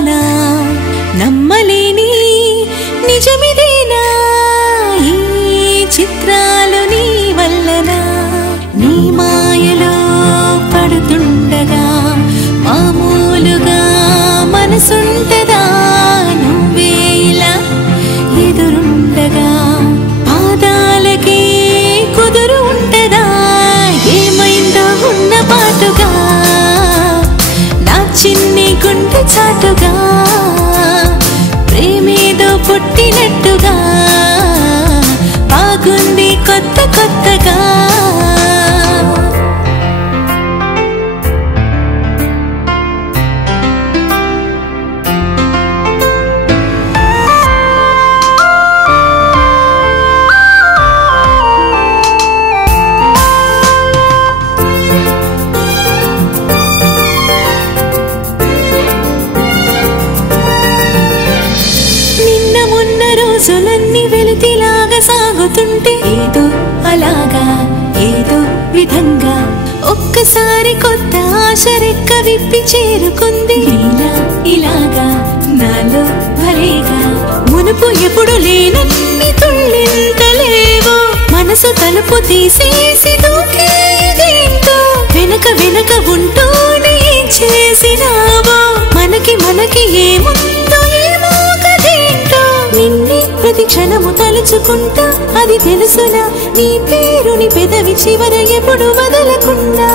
వల్లనా నమ్మలేని నిజమిదేనా ఈ చిత్రాలు నీ వల్లనా నీ మాయలో పడుతుండగా మామూలుగా మనసుంటదా నువ్వే ఇలా ఎదురుండగా పాదాలకి కుదురు ఉంటదా ఏమైందో ఉన్న పాటుగా నా చిన్ని గుండె చాటుగా ప్రేమేదో పుట్టినట్టుగా బాగుంది కొత్త కొత్తగా రోజులన్నీ వెలితిలాగా సాగుతుంటే ఏదో అలాగా ఏదో విధంగా ఒక్కసారి కొత్త ఆశ రెక్క విప్పి చేరుకుంది ఇలా ఇలాగా నాలో భలేగా మునుపు ఎప్పుడు లేనన్ని తుళ్ళింతలేవో మనసు తలుపు తీసేసి దూకేదేంటో వెనక వెనక ఉంటూనే చేసినావో మనకి ఏముందో ఏమో కదేంటో నిన్నే ప్రతి క్షణము తలుచుకుంటా అది తెలుసునా నీ పేరుని పెదవి చివర ఎప్పుడు వదలకున్నా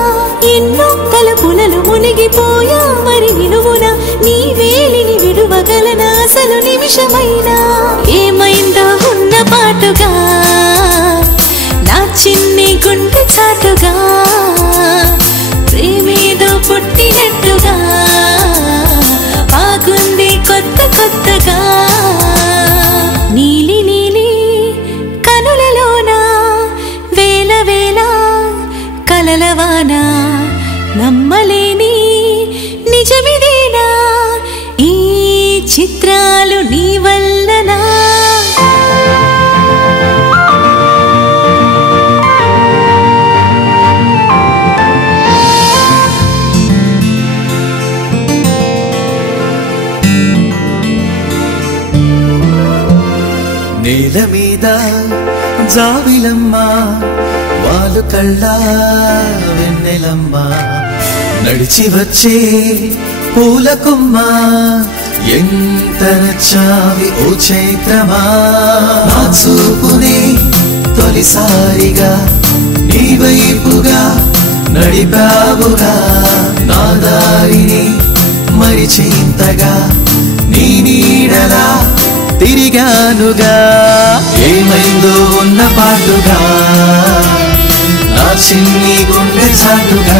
ఎన్నో తలుపులలో మునిగిపోయా మరి నిలువునా నీ వేలిని విడువగలనా అసలు నిమిషమైనా ఏమైందో ఉన్న పాటుగా నా చిన్ని గుండె చాటుగా ప్రేమేదో పుట్టినట్టుగా బాగుంది కొత్త కొత్తగా నీలి నీలి కనులలోన వేల వేల కలలవానా నమ్మలేని నిజమిదేనా ఈ చిత్రాలు నీ వల్లనా నేల మీద జావిలమ్మ వాలు కళ్ళ వెన్నెలమ్మ నడిచి వచ్చే పూల కొమ్మ ఎంత నచ్చావి ఓ చైత్రమా నా చూపునే తొలిసారిగా నీ వైపుగా నడిపావుగా నా దారిని మరిచేంతగా నీ నీడలా తిరిగానుగా ఏమైందో ఉన్న పాటుగా నా చిన్ని గుండె చాటుగా